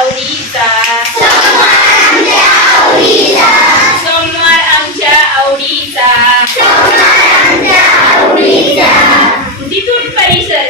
आवडीचा. सोमवार आमच्या आवडीचा. जिथून परिसर